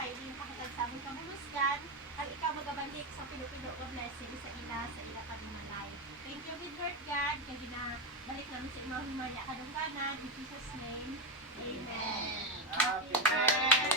kay din pakitag sa among kabulusgan, ang ikaw magabalik sa pinupido ka blessing sa ila kanumalay. Thank you with Lord God, kaya ginabalik namin sa imong himaya kadungganan, in Jesus' name, Amen. Happy birthday!